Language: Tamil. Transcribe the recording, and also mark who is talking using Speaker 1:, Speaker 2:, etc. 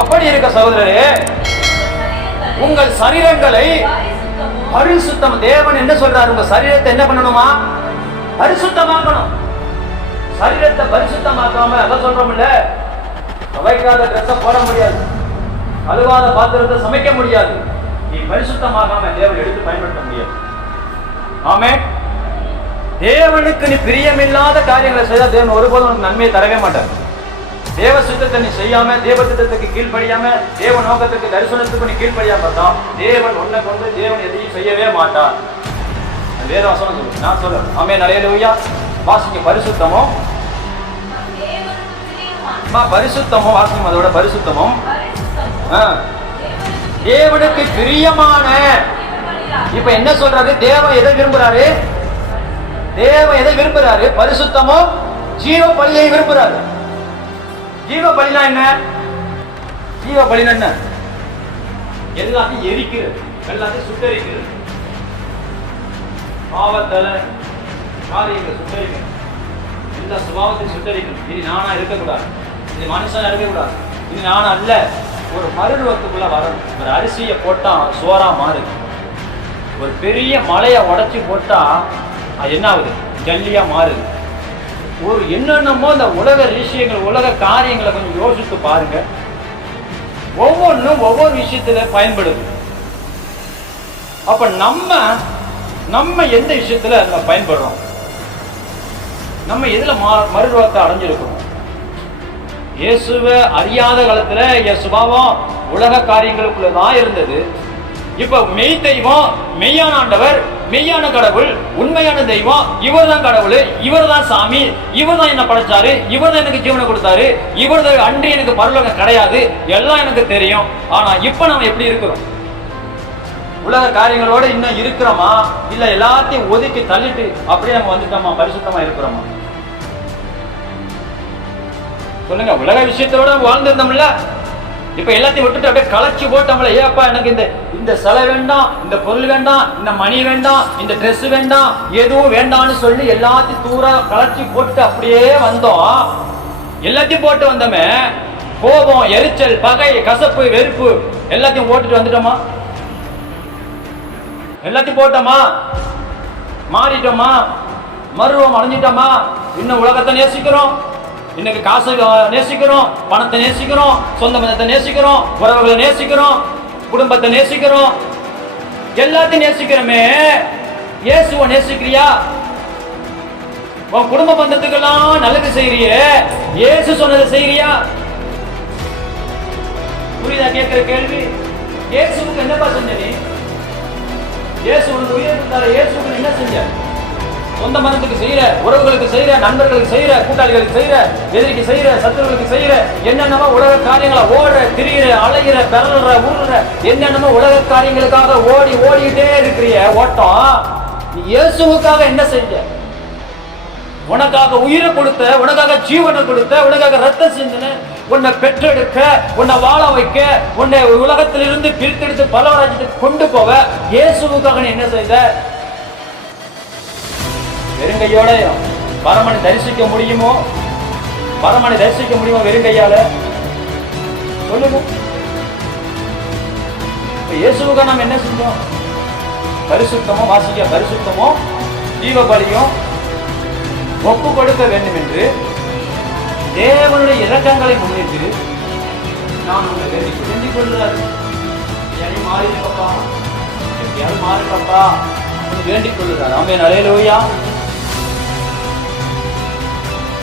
Speaker 1: அப்படி இருக்க சகோதரரே உங்கள் சரீரங்களை பரிசுத்தம் தேவன் என்ன சொல்றாரு? உங்க சரீரத்தை என்ன பண்ணணுமா? பரிசுத்தமாக்கணும். சரீரத்தை பரிசுத்தமாக்காம அதான் சொல்றோம்ல? துவைக்காத ட்ரெஸ்ஸை போட முடியாது. கழுவாத பாத்திரத்தை சமைக்க முடியாது. நீ பரிசுத்தமாகாம தேவன் எடுத்து பயன்படுத்த முடியாது. ஆமே தேவனுக்கு நீ பிரியமில்லாத காரியங்களை செய்தால் தேவன் ஒருபோதும் உனக்கு நன்மையை தரவே மாட்டார். தேவ சித்தத்தை நீ செய்யாம தேவ திட்டத்துக்கு கீழ்ப்படியாம தேவ நோக்கத்துக்கு தரிசனத்துக்கு நீ கீழ்ப்படியாம பார்த்தா தேவன் உன்னை கொண்டு தேவன் எதையும் செய்யவே மாட்டார். வேத வசனம் சொல்லு நான் சொல்றேன் ஆமே நிறைய வாசிங்க. பரிசுத்தமும் அம்மா, பரிசுத்தமும் வாசிங்க. அதோட பரிசுத்தமும் ஆ, தேவனுக்கு பிரியமான. இப்ப என்ன சொல்றாரு? தேவன் எதை விரும்புறாரு? தேவன் எதை விரும்புறாரு? பரிசுத்தமும் ஜீவ பலியை விரும்புறாரு. ஜீவ பலினா என்ன? ஜீவ பலினா என்ன? எல்லாத்தையும் எரிக்கிறது. எல்லாத்தையும் சுட்டரிக்கிறது. பாவத்தல காரியங்களை சுட்டரிக்கணும் எல்லா சுபாவத்தையும் சுட்டரிக்கணும் இனி நானா இருக்கக்கூடாது. இது மனுஷனா இருக்கக்கூடாது. இது நானா அல்ல. ஒரு மருருவத்துக்குள்ள வரணும். ஒரு அரிசியை போட்டா சோறா மாறுது ஒரு பெரிய மலையை உடச்சி போட்டா அது என்ன ஆகுது? ஜல்லியா மாறுது. ஒரு என்னென்னமோ இந்த உலக விஷயங்கள் உலக காரியங்களை கொஞ்சம் யோசித்து பாருங்க. ஒவ்வொன்றும் ஒவ்வொரு விஷயத்துல பயன்படுது. அப்ப நம்ம நம்ம எந்த விஷயத்துல நம்ம பயன்படுறோம்? நம்ம எதுல மா- மறுரூபத்தை அடைஞ்சிருக்கிறோம்? இயேசுவை அறியாத காலத்துல என் சுபாவம் உலக காரியங்களுக்குள்ளதான் இருந்தது. இப்ப மெய் தெய்வம் மெய்யான ஆண்டவர் மெய்யான கடவுள் உண்மையான தெய்வம் இவர் தான் கடவுள் இவர் தான் சாமி இவர் தான் என்ன படைச்சாரு இவர் தான் எனக்கு ஜீவனை கொடுத்தாரு இவர் தான் அன்றி எனக்கு பரலோகம் கிடையாது எல்லாம் எனக்கு தெரியும். ஆனா இப்ப நம்ம எப்படி இருக்கிறோம்? உலக காரியங்களோட இன்னும் இருக்கிறோமா? இல்ல எல்லாத்தையும் ஒதுக்கி தள்ளிட்டு அப்படியே நம்ம வந்துட்டோமா? பரிசுத்தமா இருக்கிறோமா? சொல்லுங்க உலக விஷயத்தோட வாழ்ந்திருந்தோம்ல? இப்ப எல்லாத்தையும் விட்டுட்டு அப்படியே களைச்சு போட்டோம்ல ஏப்பா எனக்கு இந்த இந்த செலை வேண்டாம் இந்த பொருள் வேண்டாம் இந்த மணி வேண்டாம் இந்த ட்ரெஸ் வேண்டாம் எதுவும் வேண்டாம்னு சொல்லி எல்லாத்தையும் தூர களைச்சி போட்டு அப்படியே வந்தோம். எல்லாத்தையும் போட்டு வந்தோமே கோபம் எரிச்சல் பகை கசப்பு வெறுப்பு எல்லாத்தையும் போட்டுட்டு வந்துட்டோமா? எல்லாத்தையும் போட்டோமா? மாறிட்டோமா? மருவம் அடைஞ்சிட்டோமா? இன்னும் உலகத்தை நேசிக்கிறோம். இன்னைக்கு காசு நேசிக்கிறோம் பணத்தை நேசிக்கிறோம் சொந்த பந்தத்தை நேசிக்கிறோம் உறவுகளை நேசிக்கிறோம் குடும்பத்தை நேசிக்கிறோம். எல்லாத்தையும் நேசிக்கிறோமே. இயேசுவை நேசிக்கிறியா? உன் குடும்ப பந்தத்துக்கெல்லாம் நல்லது செய்யறியே இயேசு சொன்னதை செய்யறியா புரியுதா கேட்கிற கேள்வி? இயேசுக்கு என்னப்பா செஞ்ச நீ? இயேசு உனக்கு உயிர் கொடுத்தாரு? இயேசுக்கு என்ன செஞ்ச? சொந்த மதத்துக்கு செய்யற உறவுகளுக்கு செய்யற நண்பர்களுக்கு செய்யற கூட்டாளிகளுக்கு செய்யற எதிரிக்கு செய்யற சத்துருவுக்கு செய்யற என்னென்னமோ உலக காரியங்களை ஓடுற திரியிற அலையிற பிறல்ற உருற என்னென்னமோ உலக காரியங்களுக்காக ஓடி ஓடிக்கிட்டே இருக்கிறிய ஓட்டம். இயேசுவுக்காக என்ன செஞ்ச? உனக்காக உயிரை கொடுத்த உனக்காக ஜீவனை கொடுத்த உனக்காக ரத்தம் சிந்தின உன்னை பெற்றெடுக்க உன்னை வாழ வைக்க உன்னை உலகத்திலிருந்து பிரித்தெடுத்து பலவராஜ்யத்துக்கு கொண்டு போக இயேசுவுக்காக நீ என்ன செய்த? வெறுங்கையோட பரமனை தரிசிக்க முடியுமோ? பரமனை தரிசிக்க முடியுமோ வெறுங்கையால? சொல்லுங்க. இயேசுவுக்கு இயேசுவுக்காக நாம் என்ன செஞ்சோம்? பரிசுத்தமோ வாசிக்க பரிசுத்தமோ ஜீவ பலியும் ஒப்பு கொடுக்க வேண்டும் என்று தேவனுடைய இலக்கங்களை முன்னிட்டு நான் உங்களை வேண்டி புரிஞ்சு கொள்கிறார் யாரையும் மாறிடுப்பா எப்படியாவது மாறிடப்பா வேண்டிக் கொள்கிறார் ஆமே நலையிலோயா